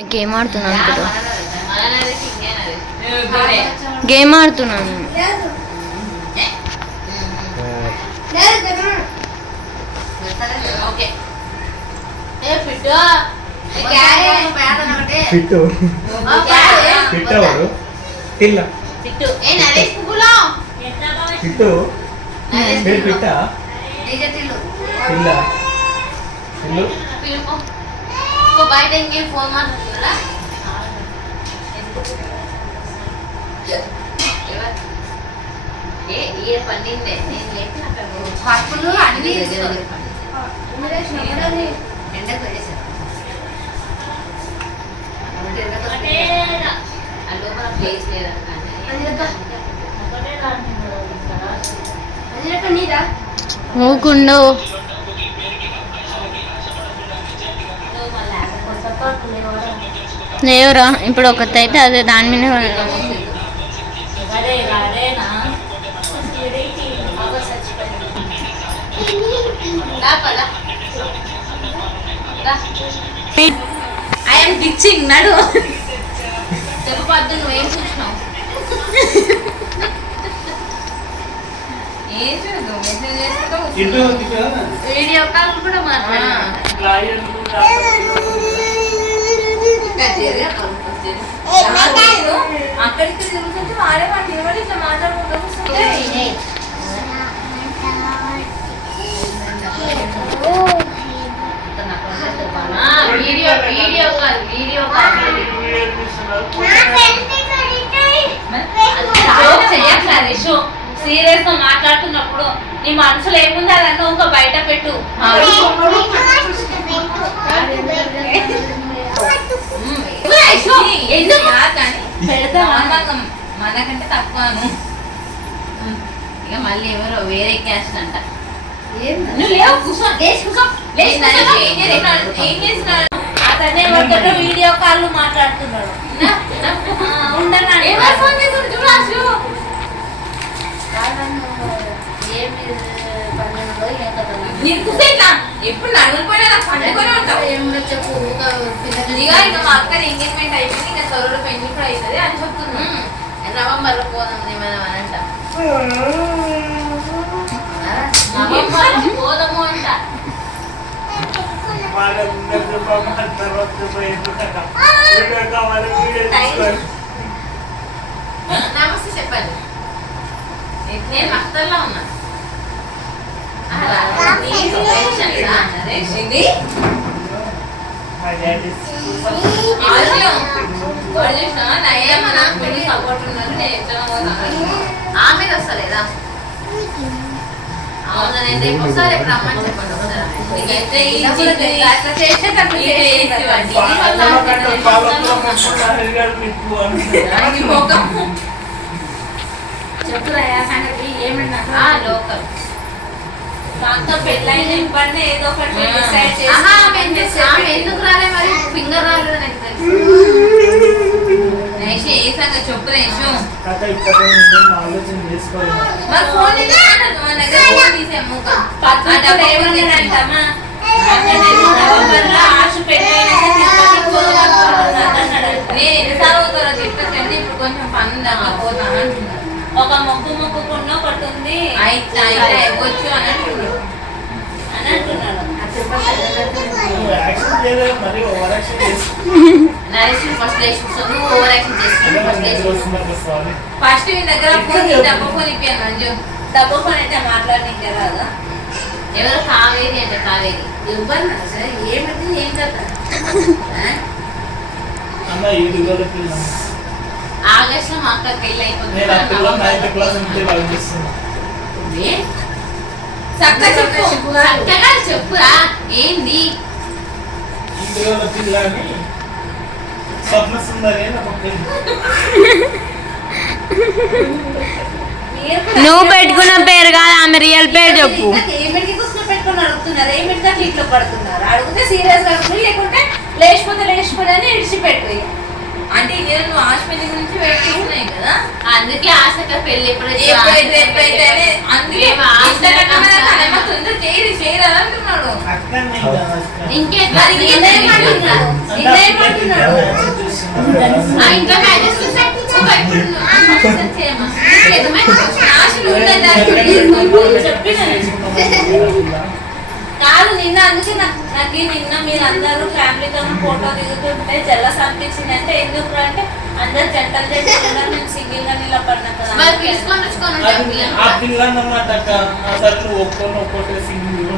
Game ఆడుతున్నాను game ఆడుతున్నాను. Fit ఎవరు? బయట ఇంకేం ఫోన్ మాట్లాడుతున్నారా? ఏ పండిందే? నేను చెప్పిన అక్కడ పప్పులు అన్ని ఎండకు వేసాను ఆ లోపల ప్లేస్ లేదంట ఊకుండు లేవురా ఇప్పుడు ఒకటి అయితే అదే దాని మీద ఐఎమ్ గిచ్చింగ్ నడు. చెప్పొద్దు నువ్వేం చూసినావు ఏం చూడు మెసేజ్ చేస్తావు వీడియో కాల్ కూడా మాట్లాడా అక్కడికి తిరుగుతుంటే వాడే వాడు నిలబడి ఇట్లా మాట్లాడుకుంటూ కూర్చుంటే? Video video call video call. సీరియస్గా మాట్లాడుతున్నప్పుడు నీ మనసులో ఏముంది అదన్నా ఒక బయట పెట్టు. మనకంటే తక్కువను. ఇక మళ్ళీ ఎవరో వేరే క్యాస్ట్ అంట? అతనే ఒకటి వీడియో కాల్ మాట్లాడుతున్నాడు. ఎప్పుడు నడుములు ఇక ఇంకా మా అక్క ఎంగేజ్మెంట్ అయిపోయింది ఇంకా త్వరలో పెళ్ళి కూడా అవుతుంది అని పోదాం ఏమైనా అంట పోదాము అంట నమస్తే చెప్పండి. నేను హాస్టల్లో ఉన్నాను ఏంది ఆమె వస్తలేదా అవునా ఒకసారి రమ్మని చెప్పండి చెప్పురా సంగతి ఏమన్నా లోకల్. దాంతో పెళ్ళైన ఇబ్బంది ఏదో ఒకటి డిసైడ్ చేసి ఆహా, ఆమె ఎందుకు- రాలే మరి? ఫింగర్ రాలేదు నాకు తెలుసు. నైష్ ఏ సంగతి చెప్పు నైషు. ఆలోచన చేసుకోవాలి మరి ఫోన్ తీసేము ఆశ ఫస్ట్ మీ దగ్గర ఫోన్ డబ్బా ఫోన్ ఇప్పాను అంజు. డబ్బు పని అయితే మాట్లాడనీకి రాదా? ఎవరు కావేరి అంటే కావేరి. ఇవ్వను సార్ ఏమిటి ఏం కదా ఆగస్ట్లో మా అక్క పెళ్ళి అయిపోతుంది. చక్కగా చెప్పు. చక్కగా చెప్పురా ఏంది? స్వప్న సుందరి అని ఒక పిల్ల నువ్వు పెట్టుకున్న పేరు కాదు ఆమె రియల్ పేరు చెప్పు. అడిగితే సీరియస్ అడుగుతుంది లేకుంటే లేచిపోతే లేచిపోతే అని ఇడిచిపెట్టు అంటే ఇదే నువ్వు ఆసుపత్రి గురించి వెయిట్ చేసినాయి కదా అందుకే ఆశక పెళ్ళి ఎప్పుడైతే అందుకే కాదు నిన్న అందుకే నాకు నాకు నిన్న మీరు అందరూ ఫ్యామిలీతో ఫోటో దిగుతుంటే జల్లస్ అనిపించింది. అంటే ఎందుకు అంటే అందరు జంటలు జంటలు నేను సింగిల్గా నిలబడినా కదా. పిల్లలు అన్నమాట అక్క. అసలు ఒక్కొక్కటి సింగిల్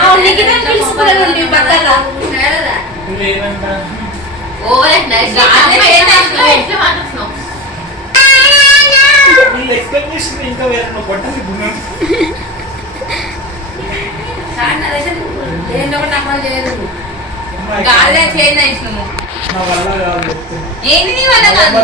అవును, నీకు నేను పిలుచుకోలేదు నీ బట్టల. లేదంట ఓవర్ యాక్ట్ నైస్ ఎట్లా మాట్లాడుతున్నావు వీళ్ళు ఎక్స్పెక్టేషన్ ఇంకా వేరే నువ్వు కొట్టాలి గుణం గాలిలో చేంజ్ అయినాము నా వల్ల కాదు చెప్తున్నా. ఏంటి నీ వల్ల కాదు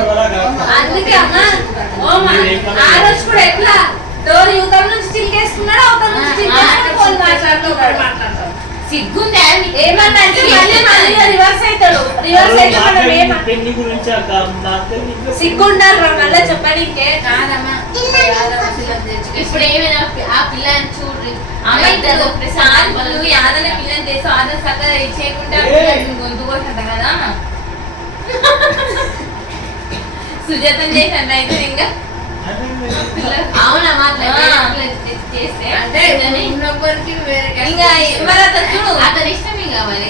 గురించి అక్క నాకు ఇంకా సిగ్గుంటారు మళ్ళీ చెప్పడానికే కాదమ్మా ఇప్పుడు ఏమైనా ఆ పిల్లని చూడ్రి. ఆమె ఇద్దరు ఒకటేసారి నువ్వు యాదన పిల్లని చేసి ఆదన సగ చేయకుండా ఏ. గొంతు కోసంట కదా? సుజాతం చేశాను అయితే ఇంకా ఆ. చేస్తే అంటే ఇంకా మరి అతను ఇష్టం ఇంకా మరి.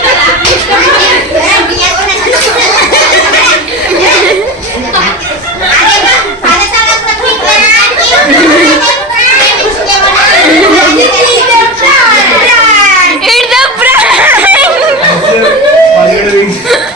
community.